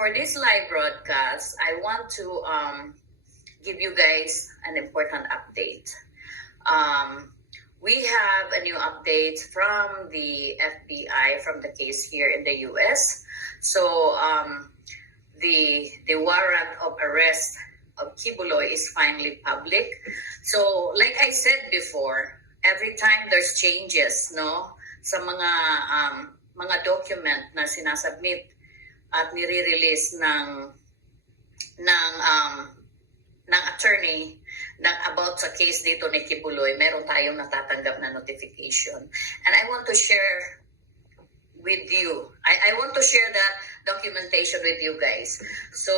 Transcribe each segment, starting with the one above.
for this live broadcast, I want to give you guys an important update. We have a new update from the FBI from the case here in the U.S. So the warrant of arrest of Kibuloy is finally public. So like I said before, every time there's changes, no, sa mga document na sinasubmit at nire-release ng attorney about sa case dito ni Kibuloy, meron tayong natatanggap na notification. And I want to share with you. I want to share that documentation with you guys. So,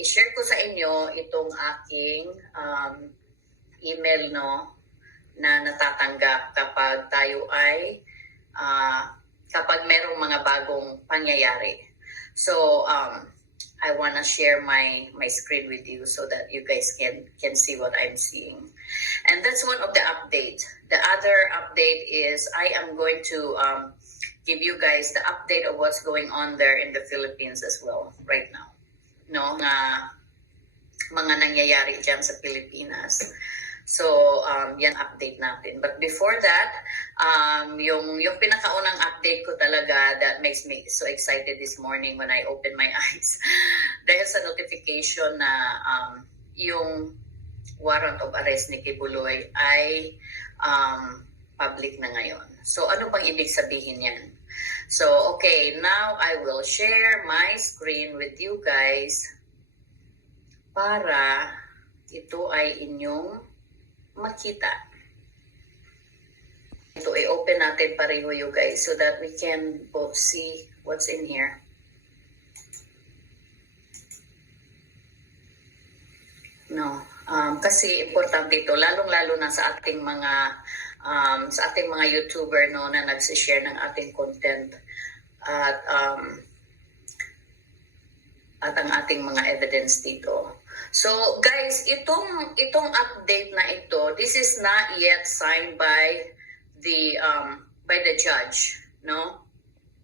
i-share ko sa inyo itong aking email, no, na natatanggap kapag tayo ay kapag merong mga bagong pangyayari. So, I want to share my screen with you so that you guys can see what I'm seeing. And that's one of the updates. The other update is I am going to give you guys the update of what's going on there in the Philippines as well right now. No, mga nangyayari dyan sa Pilipinas. So, yan update natin. But before that, yung pinakaunang update ko talaga that makes me so excited this morning when I open my eyes. Dahil sa notification na yung warrant of arrest ni Kibuloy ay public na ngayon. So, ano bang ibig sabihin yan? So, okay, now I will share my screen with you guys para ito ay inyong makita. Ito, i-open natin pareho you guys so that we can both see what's in here. No, kasi importante ito, lalong-lalo na sa ating mga YouTuber, no, na nagsishare ng ating content at ang ating mga evidence dito. So guys, itong update na ito, this is not yet signed by the judge, no?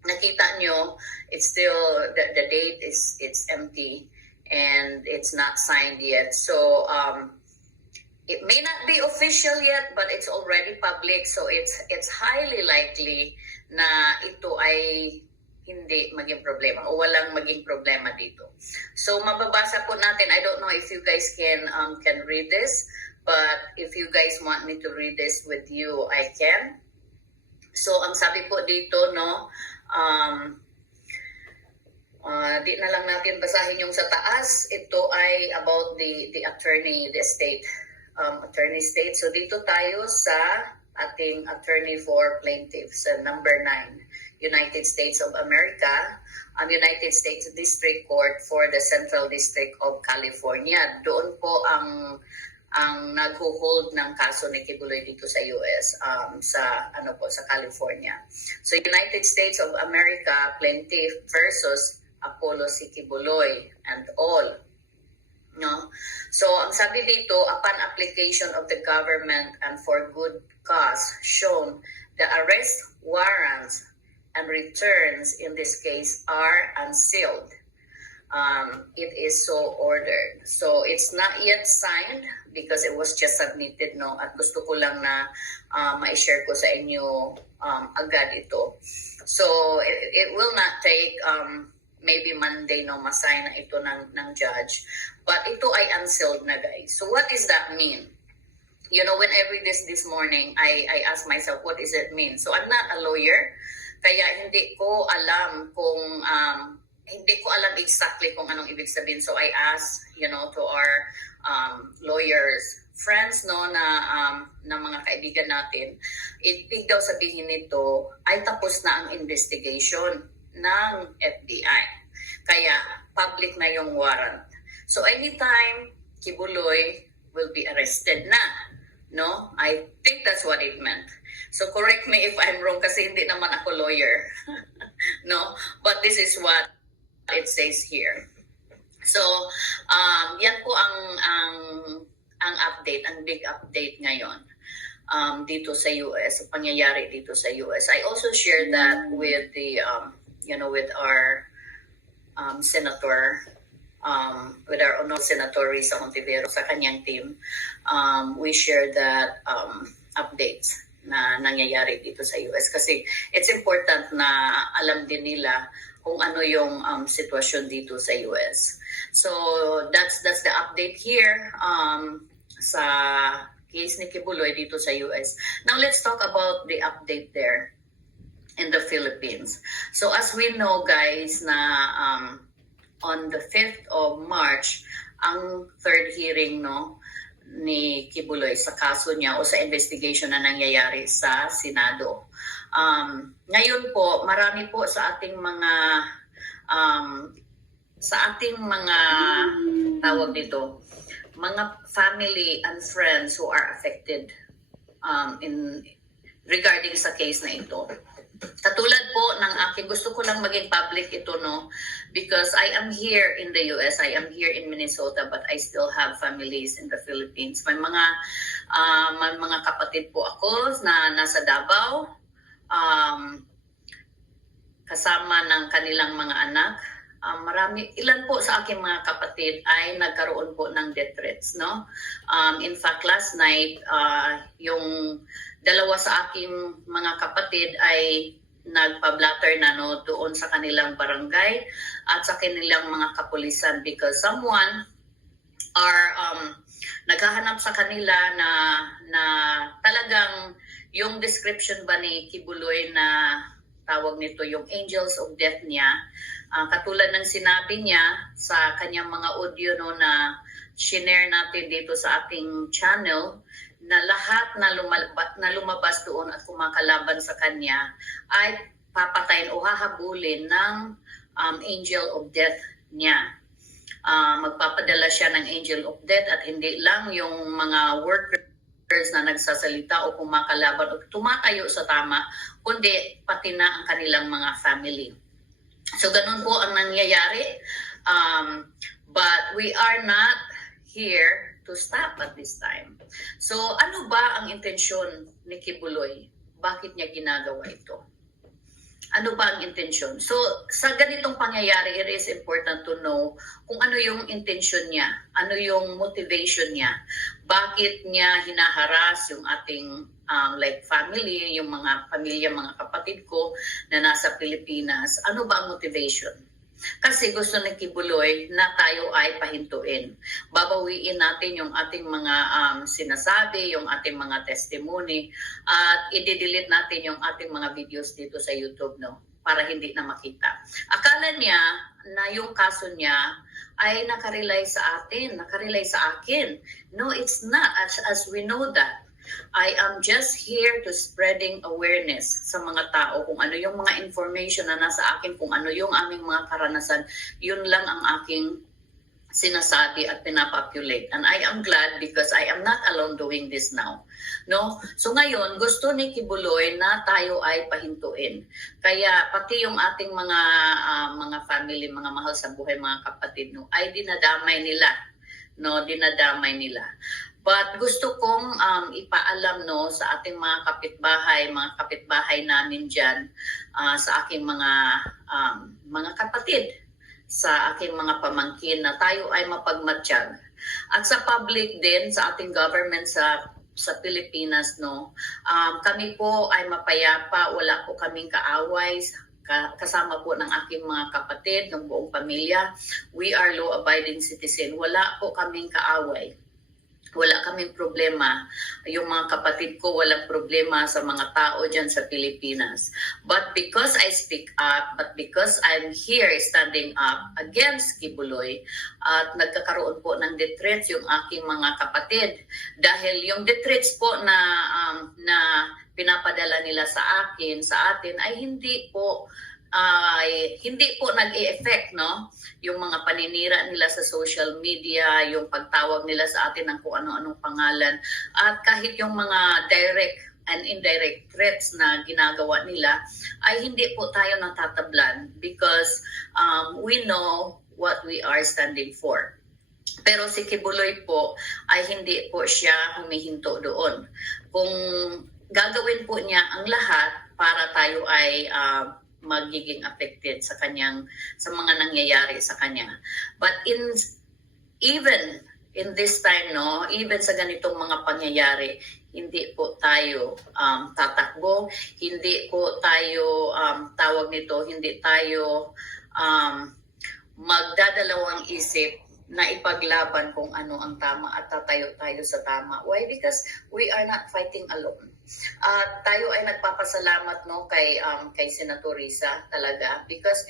Nakita nyo, it's still the date it's empty and it's not signed yet. So it may not be official yet, but it's already public. So it's highly likely na ito ay hindi maging problema o walang maging problema dito. So mababasa po natin. I don't know if you guys can read this, but if you guys want me to read this with you, I can. So ang sabi po dito, no, di na lang natin basahin yung sa taas. Ito ay about the attorney, the state attorney state. So dito tayo sa ating attorney for plaintiffs, number 9. United States of America, United States District Court for the Central District of California. Doon po ang nagho-hold ng kaso ni Kibuloy dito sa US, sa California. So United States of America plaintiff versus Apollo C. Kibuloy and all. No? So ang sabi dito, upon application of the government and for good cause shown, the arrest warrants and returns in this case are unsealed. It is so ordered. So it's not yet signed because it was just submitted, no? At gusto ko lang na ma-share ko sa inyo agad ito. So it will not take maybe Monday, no, ma-sign na ito ng judge. But ito ay unsealed na, guys. So what does that mean? You know, when I read this morning, I ask myself, what does it mean? So I'm not a lawyer. Kaya hindi ko alam exactly kung anong ibig sabihin. So I asked, you know, to our lawyers, friends, no, na mga kaibigan natin, ibig daw sabihin nito ay tapos na ang investigation ng FBI. Kaya public na yung warrant. So anytime Kibuloy will be arrested na, no? I think that's what it meant. So correct me if I'm wrong kasi hindi naman ako lawyer. No? But this is what it says here. So, yan po ang update, ang big update ngayon dito sa US, pangyayari dito sa US. I also shared that with the with our senator, with our honorable Senator Risa Hontiveros sa kanyang team. We share that updates na nangyayari dito sa US kasi it's important na alam din nila kung ano yung sitwasyon dito sa US. So that's the update here sa case ni Kibuloy dito sa US. Now let's talk about the update there in the Philippines. So as we know guys na on the 5th of March ang third hearing ni Kibuloy sa kaso niya o sa investigation na nangyayari sa Senado. Ngayon po, marami po sa ating mga tawag dito, mga family and friends who are affected in regarding sa case na ito. Katulad po ng aking, gusto ko lang maging public ito because I am here in the US, I am here in Minnesota, but I still have families in the Philippines. May mga kapatid po ako na nasa Davao, kasama ng kanilang mga anak. Ilan po sa aking mga kapatid ay nagkaroon po ng death threats, In fact, last night, yung dalawa sa aking mga kapatid ay nagpa-blatter na doon sa kanilang barangay at sa kanilang mga kapulisan because someone are naghahanap sa kanila na talagang yung description ba ni Kibuloy na tawag nito yung angels of death niya, katulad ng sinabi niya sa kanyang mga audio na shinare natin dito sa ating channel, na lahat na lumabas doon at kumakalaban sa kanya ay papatayin o hahabulin ng angel of death niya. Magpapadala siya ng angel of death at hindi lang yung mga workers na nagsasalita o kumakalaban o tumatayo sa tama, kundi pati na ang kanilang mga family. So ganun po ang nangyayari. But we are not here to stop at this time. So ano ba ang intensyon ni Kibuloy? Bakit niya ginagawa ito? Ano ba ang intensyon? So sa ganitong pangyayari, it is important to know kung ano yung intensyon niya, ano yung motivation niya, bakit niya hinaharas yung ating like family, yung mga pamilya, mga kapatid ko na nasa Pilipinas. Ano ba ang motivation? Kasi gusto ni Kibuloy na tayo ay pahintuin. Babawiin natin yung ating mga sinasabi, yung ating mga testimony, at i-delete natin yung ating mga videos dito sa YouTube, para hindi na makita. Akala niya na yung kaso niya ay nakarelay sa akin. No, it's not. As we know that. I am just here to spreading awareness sa mga tao kung ano yung mga information na nasa akin, kung ano yung aming mga karanasan, yun lang ang aking sinasabi at pinapopulate. And I am glad because I am not alone doing this now. So ngayon, gusto ni Kibuloy na tayo ay pahintuin. Kaya pati yung ating mga family, mga mahal sa buhay, mga kapatid, ay dinadamay nila. But gusto kong ipaalam sa ating mga kapitbahay namin dyan, sa aking mga kapatid, sa aking mga pamangkin na tayo ay mapagmatsyag. At sa public din, sa ating government sa Pilipinas, kami po ay mapayapa, wala po kaming kaaway, kasama po ng aking mga kapatid, ng buong pamilya. We are law-abiding citizen. Wala po kaming kaaway. Wala kaming problema. Yung mga kapatid ko walang problema sa mga tao dyan sa Pilipinas. But because I speak up, but because I'm here standing up against Kibuloy, at nagkakaroon po ng death threats yung aking mga kapatid. Dahil yung death threats po na pinapadala nila sa atin ay hindi po nag-i-effect, yung mga paninira nila sa social media, yung pagtawag nila sa atin ng kung ano-anong pangalan, at kahit yung mga direct and indirect threats na ginagawa nila, ay hindi po tayo natatablan because we know what we are standing for. Pero si Kibuloy po ay hindi po siya humihinto doon. Kung gagawin po niya ang lahat para tayo ay magiging affected sa mga nangyayari sa kanya. But even in this time, no, even sa ganitong mga pangyayari, hindi po tayo tatakbo, hindi po tayo hindi tayo magdadalawang isip na ipaglaban kung ano ang tama at tatayo tayo sa tama. Why? Because we are not fighting alone. Tayo ay nagpapasalamat, no, kay Senator Risa talaga, because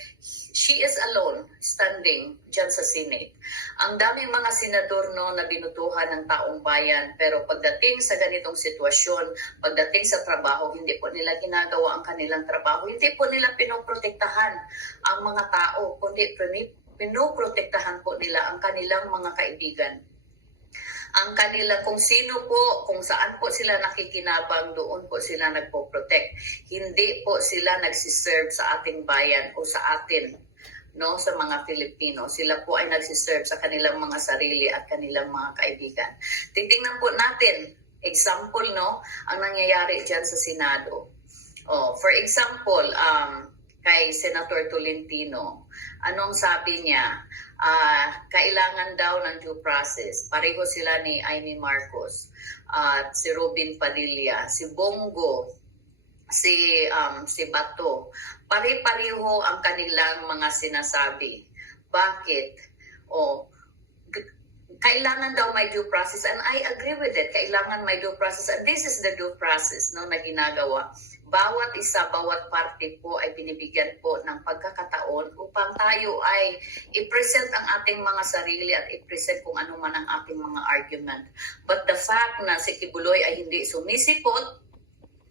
she is alone standing dyan sa Senate. Ang daming mga senador, no, na binutuhan ng taong bayan, pero pagdating sa ganitong sitwasyon, pagdating sa trabaho, hindi po nila ginagawa ang kanilang trabaho, hindi po nila pinoprotektahan ang mga tao, kundi pinoprotektahan po nila ang kanilang mga kaibigan. Ang kanila, kung sino po, kung saan po sila nakikinabang, doon po sila nagpo-protect. Hindi po sila nagsiserve sa ating bayan o sa atin, no, sa mga Filipino. Sila po ay nagsiserve sa kanilang mga sarili at kanilang mga kaibigan. Titingnan po natin, example, no, ang nangyayari dyan sa Senado. For example, kay Senator Tolentino, anong sabi niya? Kailangan daw ng due process. Pareho sila ni Amy Marcos, at si Robin Padilla, si Bongo, si Bato. Pare-pareho ang kanilang mga sinasabi. Bakit? Kailangan daw may due process, and I agree with it. Kailangan may due process, and this is the due process, no, na ginagawa. Bawat isa, bawat parte po ay binibigyan po ng pagkakataon upang tayo ay i-present ang ating mga sarili at i-present kung ano man ang ating mga argument. But the fact na si Kibuloy ay hindi sumisipot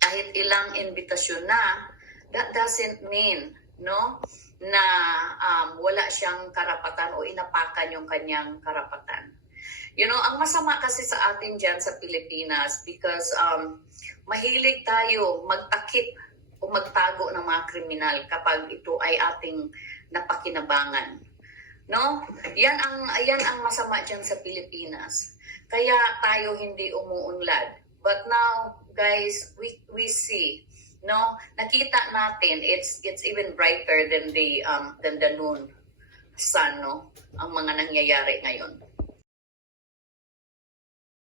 kahit ilang invitasyon na, that doesn't mean, no, na wala siyang karapatan o inapakan yung kanyang karapatan. You know, ang masama kasi sa atin dyan sa Pilipinas, because mahilig tayo magtakip o magtago ng mga kriminal kapag ito ay ating napakinabangan. No? Yan ang masama dyan sa Pilipinas. Kaya tayo hindi umuunlad. But now, guys, we see, no? Nakita natin it's even brighter than the noon sun, no? Ang mga nangyayari ngayon.